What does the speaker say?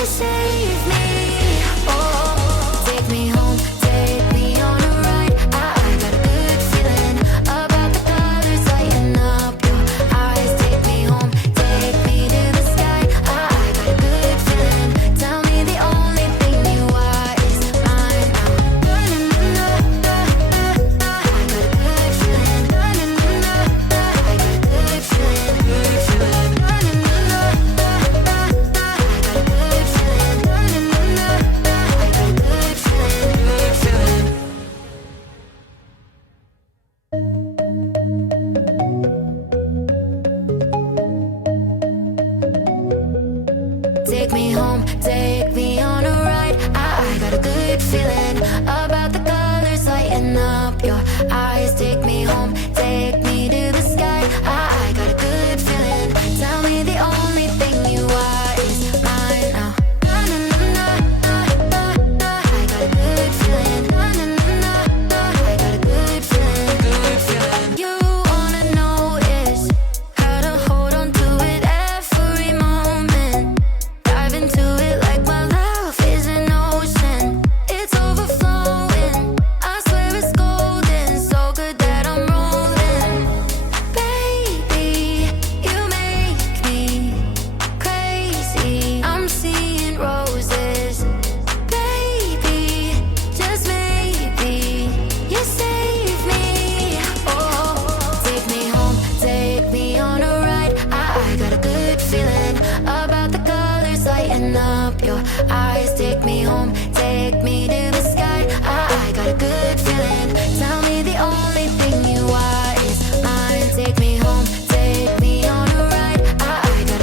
You save me. Oh, take me home, take me on a ride. I got a good feeling about the colors lighting up your eyes. Take me home, take me to the sky. I got a good feeling. Tell me the only thing you are is mine now. I got a good feeling. I got a good feeling. Good feeling. I got a good feeling. Take me home, take me on a ride. I got a good feeling about the colors lighting up your eyes. Take me home, take me to the sky. I got a good feeling. Tell me the only thing you are is mine now. I got a good feeling. I got a good feeling. Good feeling. You wanna know is how to hold on to it every moment. Dive into it like my love is an ocean. It's overflowing. I swear it's golden. So good that I'm rolling. Baby, you make me crazy. I'm seeing roses. Baby, just maybe you save me. Oh, take me home, take me on a ride. I got a good feeling about the colors lighting up your eyes. Take me home,